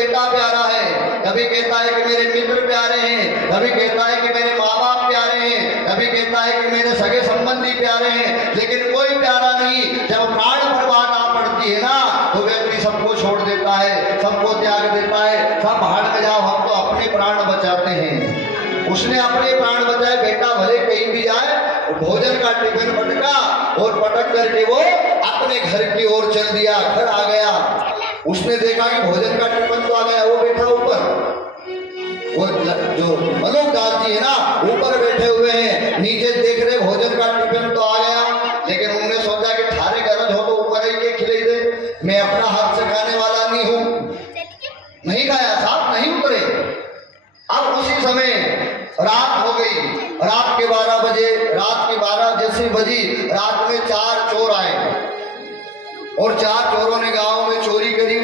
बेटा प्यारा है, कभी कहता है कि मेरे मित्र प्यारे हैं, कभी कहता है कि मेरे माँ बाप प्यारे हैं, कभी कहता है कि मेरे सगे संबंधी प्यारे हैं, लेकिन कोई प्यारा नहीं। जब प्राण पर बात आ पड़ती है ना तो व्यक्ति सबको छोड़ देता है, सबको त्याग देता है, सब भाड़ में जाओ, हम तो अपने प्राण बचाते हैं। उसने अपने प्राण बचाए, बेटा भले कहीं भी जाए, भोजन का टिफिन पटका और पटक करके वो अपने घर की ओर चल दिया, घर आ गया। उसने देखा कि भोजन का टिफिन तो आ गया, वो बैठा ऊपर, वो जो मलोक दास जी है ना ऊपर बैठे हुए हैं, नीचे देख रहे भोजन का टिफिन तो आ गया, लेकिन उन्होंने सोचा कि थारे गरज हो तो ऊपर ही के खिले दे, मैं अपना हाथ से खाने वाला नहीं हूँ, नहीं खाया साहब, नहीं उतरे। अब उसी समय रात हो गई, रात के 12 बजे, रात की 12 जैसी बजी, रात में 4 चोर आए और 4 चोरों ने गांव में चोरी करी।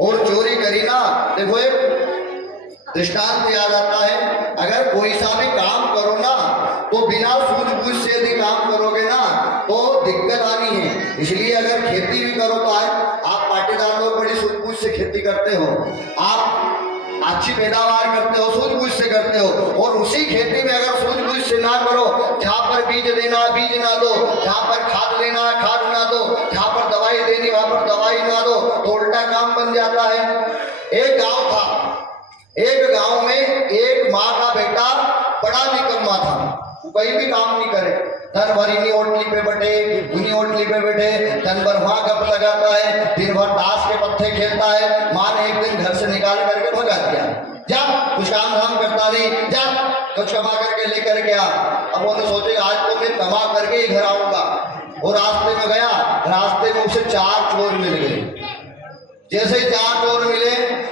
और चोरी करी ना, देखो एक दृष्टांत याद आता है, अगर कोई सा भी काम करो ना तो बिना सूझबूझ से यदि काम करोगे ना तो दिक्कत आनी है। इसलिए अगर खेती भी करो तो आप पाटीदार लोग बड़ी सूझबूझ से खेती करते हो, आप अच्छी पैदावार करते हो, सूझबूझ से करते हो, और उसी खेती में अगर सूझबूझ से ना करो, जहाँ पर बीज देना बीज ना दो, जहाँ पर खाद लेना खाद ना दो, जहाँ पर दवाई देनी वहां पर दवाई ना दो, तो उल्टा काम बन जाता है। एक गांव था, एक गांव में एक माँ का बेटा बड़ा निकम्मा था, कोई भी काम नहीं करे, दिन भर इन्हीं होटली पे बैठे, उन्हीं होटली पे बैठे, दिन भर वहां गप लगाता है, दिन भर ताश के पत्ते खेलता है। माँ ने एक दिन घर से निकाल करके भगा दिया, जा कुछ काम धाम करता नहीं, जा कुछ कमा करके लेकर के आ। अब उन्होंने सोचे आज तो मैं कमा करके ही घर आऊंगा, और रास्ते में गया, रास्ते में उसे 4 चोर मिल गए। जैसे ही 4 चोर मिले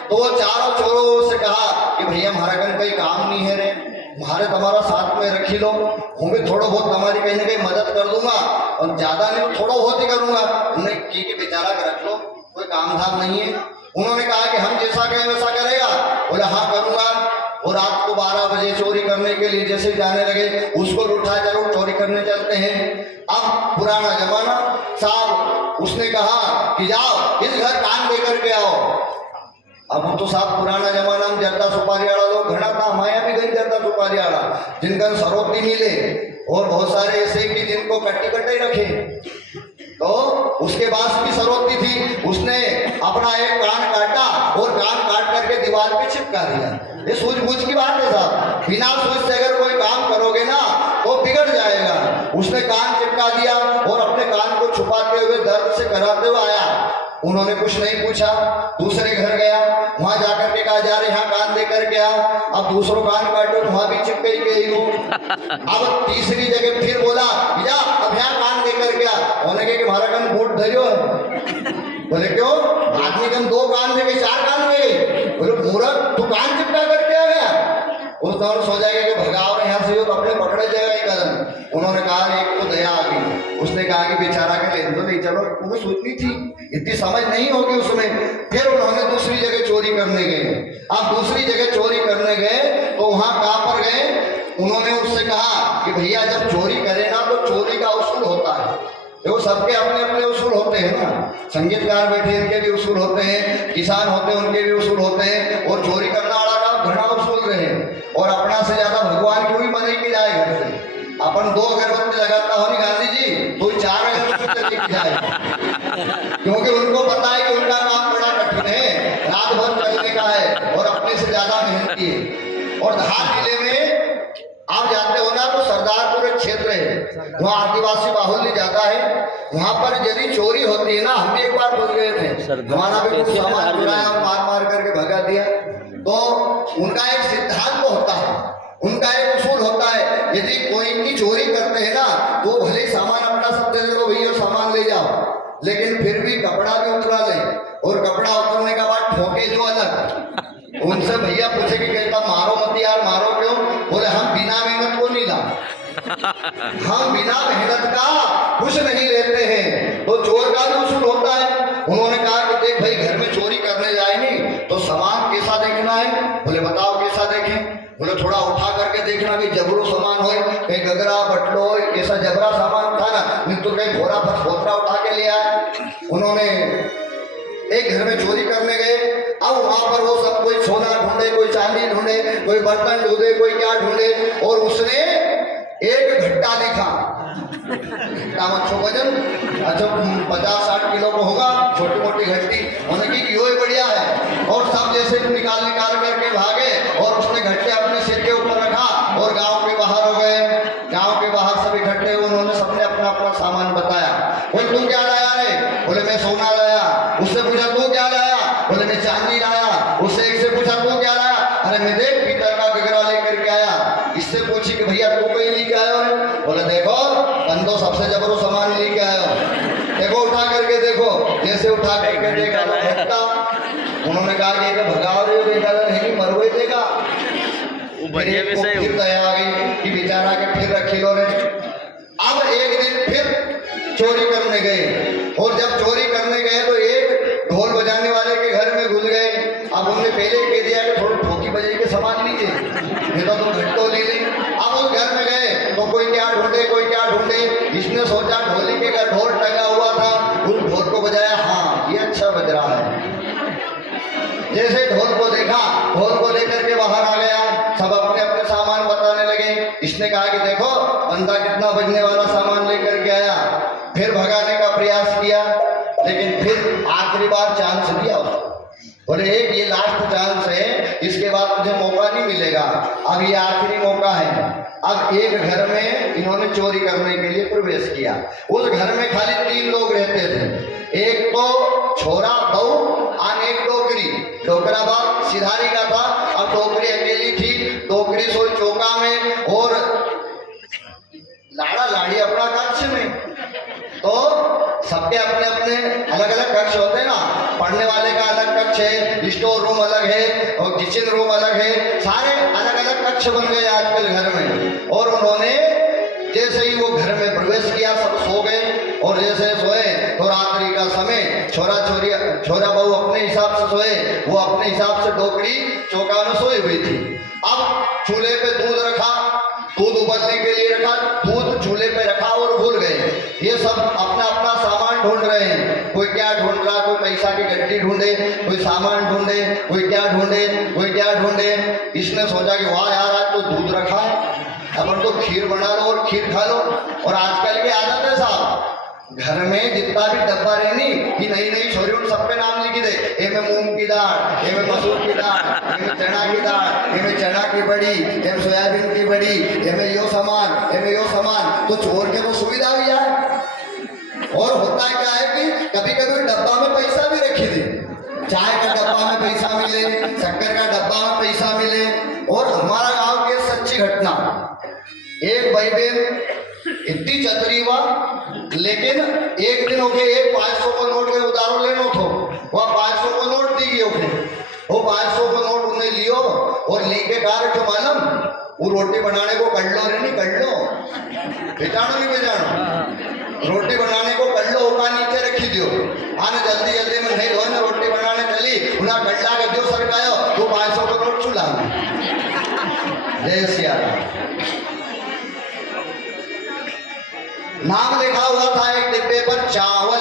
तो वो चारों चोरों से कहा कि भैया हमारा कहीं कोई काम नहीं है रे, हमारे तुम्हारा साथ में रखी लो, हूँ भी थोड़ा बहुत तुम्हारी कहीं ना कहीं मदद कर दूंगा, और ज्यादा नहीं थोड़ा बहुत ही करूंगा। उन्होंने की बेचारा रख लो, कोई काम धाम नहीं है। उन्होंने कहा कि हम जैसा कहें वैसा करेगा, बोले हाँ करूंगा। और रात को 12 बजे चोरी करने के लिए जैसे जाने लगे, उसको उठा चलो चोरी करने चलते हैं। अब पुराना जमाना साहब, उसने कहा कि जाओ इस घर कान लेकर के आओ। अब तो साहब पुराना जमाना में जर्दा सुपारी वाला लोग घना था, हमारे यहाँ भी गई जर्दा सुपारी वाला, जिनका सरोप भी मिले, और बहुत सारे ऐसे कि जिनको कट्टी कट्टे रखे, तो उसके पास भी सरोती थी। उसने अपना एक कान काटा और कान काट करके दीवार पे चिपका दिया। ये सूझबूझ की बात है साहब, बिना सूझ से अगर कोई काम करोगे ना तो बिगड़ जाएगा। उसने कान चिपका दिया और अपने कान को छुपाते हुए दर्द से कराते हुए आया। उन्होंने कुछ नहीं पूछा, दूसरे घर गया, वहां जाकर के कहा जा रहे यहाँ कान दे करके आ। अब दूसरों कान काटो तो वहां भी चिपके ही गई हूँ। अब तीसरी जगह फिर बोला जा अब यहाँ कान दे करके आ। उन्होंने कहा कि हमारा कान वोट धरियो है। बोले क्यों, आदमी कन 2 कान दे गए 4 कान दे गए। बोले मूर्ख तू कान चिपका करके आ गया। उस दौर सो जाएगा कि भगाओ यहाँ से हो तो अपने पकड़े जाएगा ही कदम। उन्होंने कहा एक को दया आ गई, उसने कहा कि बेचारा के लेन तो नहीं, चलो तुम्हें सोचनी थी, इतनी समझ नहीं होगी उसमें। फिर उन्होंने दूसरी जगह चोरी करने गए। अब दूसरी जगह चोरी करने गए तो वहां कहां पर गए, उन्होंने उससे कहा कि भैया जब चोरी करे ना तो चोरी का उसूल होता है। देखो सबके अपने अपने उसूल होते हैं ना, संगीतकार बैठे इनके भी उसूल होते हैं, किसान होते हैं उनके भी उसूल होते हैं, और चोरी करना वाला का घना उसूल रहे। और अपना से ज्यादा भगवान क्यों ही मने के जाए घर से, अपन 2 अगरबत्ती लगाता हो नहीं गांधी जी, तो 4 अगरबत्ती लेके जाए, क्योंकि उनको पता है कि उनका काम बड़ा कठिन है, रात भर चलने का है और अपने से ज्यादा मेहनती है। और धार जिले में आप जाते हो ना तो सरदारपुर एक क्षेत्र है, वहाँ आदिवासी बाहुल्य ज्यादा है, वहाँ पर यदि चोरी होती है ना, हम भी एक बार भूल गए थे, हमारा भी कुछ सामान चुराया और मार मार करके भगा दिया। तो उनका एक सिद्धांत होता है, उनका एक उसूल होता है, यदि कोई की चोरी करते हैं ना तो भले सामान अपना सब दे दो भैया सामान ले जाओ, लेकिन फिर भी कपड़ा भी उतरा ले, और कपड़ा उतरने का बाद ठोके जो अलग। उनसे भैया पूछे कि कहता मारो मत यार, मारो क्यों? बोले हम बिना मेहनत को नहीं ला, हम बिना मेहनत का कुछ नहीं लेते हैं। तो चोर का भी उसूल होता है। उन्होंने कहा कि देख भाई घर में चोरी करने जाएंगे तो सामान कैसा देखना है? बोले बताओ कैसा देखें? बोले थोड़ा उठा करके देखना कि जबरू सामान हो, कहीं गगरा बटलो ऐसा जबरा सामान था ना, नहीं तो कहीं घोड़ा फोतरा उठा के ले आए। उन्होंने एक घर में चोरी करने गए। अब वहां पर वो चांदी ढूंढे, कोई बर्तन ढूंढे, कोई क्या ढूंढे, और उसने एक घट्टा दिखा। घट्टा वजन अच्छा 50-60 किलो को होगा, छोटी मोटी घट्टी होने की, यो ही बढ़िया है। और सब जैसे निकाल करके भागे, और उसने घट्टे अपने सिर के ऊपर रखा और गांव के बाहर हो गए। गांव के बाहर सब इकट्ठे, उन्होंने सबने अपना अपना सामान बताया। बोले तू क्या लाया रे? बोले मैं सोना लाया। उससे पूछा तू क्या लाया? बोले मैं चांदी लाया। उससे एक से पूछा तू क्या लाया? अरे मैं देख पीतल का गगरा लेकर के आया। इससे पूछी कि भैया तू कहीं लेके आयो है? बोले देखो बंदो सबसे जबरो सामान लेके आयो, देखो उठा करके देखो। जैसे उठा करके देखा तो उन्होंने कहा कि भगाओ रे बेटा नहीं मरवे देगा। फिर दया आ गई कि बेचारा के फिर रखी लो रे। अब एक दिन फिर चोरी करने गए, और जब चोरी करने गए तो एक ढोल बजाने वाले के घर में घुस गए। अब उन्होंने पहले ही कह दिया कि थोड़ी ठोकी बजाई के सामान लीजिए, नहीं तो तुम घट्टो ले ली। अब उस घर में गए तो कोई क्या ढूंढे, कोई क्या ढूंढे। इसने सोचा ढोली के घर ढोल टंगा हुआ था, उस ढोल को बजाया, हाँ ये अच्छा बज रहा है। जैसे ढोल को देखा, ढोल को लेकर के बाहर आ गया, सब अपने अपने सामान बताने लगे। इसने कहा कि देखो बंदा कितना बजने वाला सामान लेकर के आया। फिर भगाने का प्रयास किया, लेकिन फिर आखिरी बार चांस दिया उसको। बोले एक ये लास्ट चांस है, इसके बाद मुझे मौका नहीं मिलेगा, अब ये आखिरी मौका है। अब एक घर में इन्होंने चोरी करने के लिए प्रवेश किया। उस घर में खाली 3 लोग रहते थे, एक तो छोरा बहू और एक डोकरी। डोकरा बाप सिधारी का था, अब डोकरी अकेली थी। डोकरी सोई चौका में और लाड़ा लाड़ी अपना कक्ष में। तो सबके अपने अपने अलग अलग कक्ष होते हैं ना, पढ़ने वाले का अलग कक्ष है, स्टोर रूम अलग है और किचन रूम अलग है, सारे अलग अलग कक्ष बन गए आजकल घर में। और उन्होंने जैसे ही वो घर में प्रवेश किया सब सो गए, और जैसे सोए तो रात्रि का समय, छोरा बहू अपने हिसाब से सोए, वो अपने हिसाब से डोकरी चौका में सोई हुई थी। अब चूल्हे पे दूध रखा, दूध उबलने के लिए रखा, दूध चूल्हे पे रखा और भूल गए। ये सब अपना अपना सामान ढूंढ रहे हैं, कोई क्या ढूंढ रहा, कोई पैसा की गड्डी ढूंढे, कोई सामान ढूंढे, कोई क्या ढूंढे, कोई क्या ढूंढे। इसने सोचा कि वाह यार आज तो दूध रखा है, अपन तो खीर बना लो और खीर खा लो। और आजकल की आदत है साहब, घर में जितना भी डब्बा रहनी कि नई नई छोरी उन सब पे नाम लिखी दे, ए में मूंग की दाल, ए में मसूर की दाल, ए में चना की दाल, ए में चना की बड़ी, ए में सोयाबीन की बड़ी, ए में यो सामान, ए में यो सामान। तो चोर के वो सुविधा भी है। और होता है क्या है कि कभी कभी डब्बा में पैसा भी रखी थी, चाय का डब्बा में पैसा मिले, शक्कर का डब्बा में पैसा मिले। और हमारा गांव की सच्ची घटना, एक भाई बहन इतनी चतरी हुआ, लेकिन एक दिन होके एक 500 को नोट के उधारो लेनो थो, वह 500 को नोट दी गई। वो 500 को नोट उन्हें लियो और लेके कार जो मालूम वो रोटी बनाने को कर लो रे, नहीं कर लो, बेचानो नहीं बेचानो, रोटी बनाने को कर लो, उका नीचे रखी दियो। आने जल्दी जल्दी में नहीं धोने रोटी बनाने चली, उन्हें गड्ढा के जो सरकायो तो 500 को नोट चुला। जय सिया नाम लिखा हुआ था एक डिब्बे पर चावल।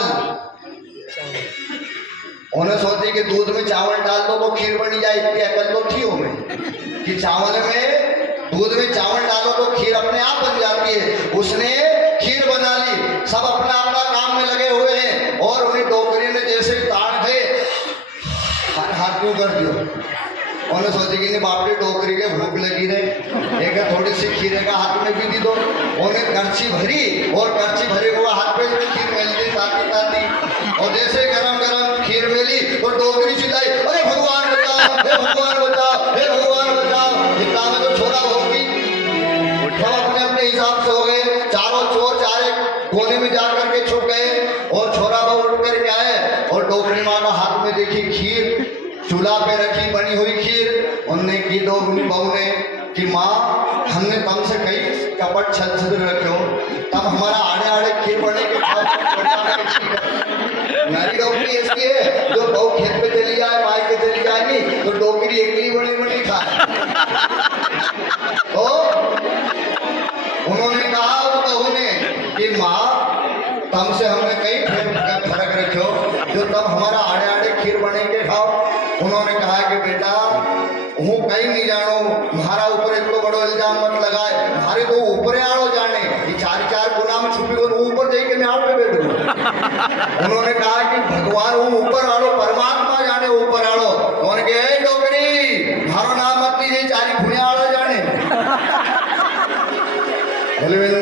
उन्हें सोची कि दूध में चावल डाल दो तो खीर बनी जाए, इतनी अकल तो थी उन्हें कि चावल में दूध में चावल डालो तो खीर अपने आप बन जाती है। उसने खीर बना ली, सब अपना अपना काम में लगे हुए हैं। और उन्हें डोकरी ने जैसे ताड़ गए हाथ क्यों कर दियो। उन्हें सोचे कि नहीं बापरे डोकरी के भूख लगी रहे, एक थोड़ी सी खीरे का हाथ में भी दी दो। उन्हें करछी भरी और करछी भरे हुआ हाथ पे खीर मिलती ताती ताती, और जैसे गरम गरम खीर मिली तो डोकरी चिल्लाई, अरे भगवान बचाओ, हे भगवान बचाओ, हे भगवान बचाओ। इतना में तो छोरा होगी, सब अपने अपने हिसाब से हो गए। चारों चोर चारे कोने में जा करके छुप गए, और छोरा बहू उठ करके आए और डोकरी माँ का हाथ में देखी खीर, चूल्हा पे रखी बनी हुई खीर। उनने की डोकरी बहू ने कि माँ हमने तम से कई कपट छल छुद्र रखे, तब हमारा आड़े आड़े खीर बने के मेरी डोकरी ऐसी है जो बहू खेत पे चली जाए, माई के चली जाएगी तो डोकरी एकली बड़ी बड़ी खाए। तो उन्होंने कहा उस बहू ने कि माँ तम से हमने कई फर्क रखो जो तब हमारा आड़े आड़े खीर बने के खाओ। उन्होंने कहा कि बेटा हूँ कहीं नहीं जानो, मारा ऊपर इतना बड़ो इल्जाम मत लगाए, मारे तो ऊपर आड़ो जाने, ये चार चार गुना में छुपी हो ऊपर जाके मैं आड़ पे बैठू। उन्होंने कहा कि भगवान हूँ ऊपर आड़ो, परमात्मा जाने ऊपर आड़ो। उन्होंने कहा डोकरी मारो नाम मत लीजिए, चारी भुने आड़ो जाने। बलविंदर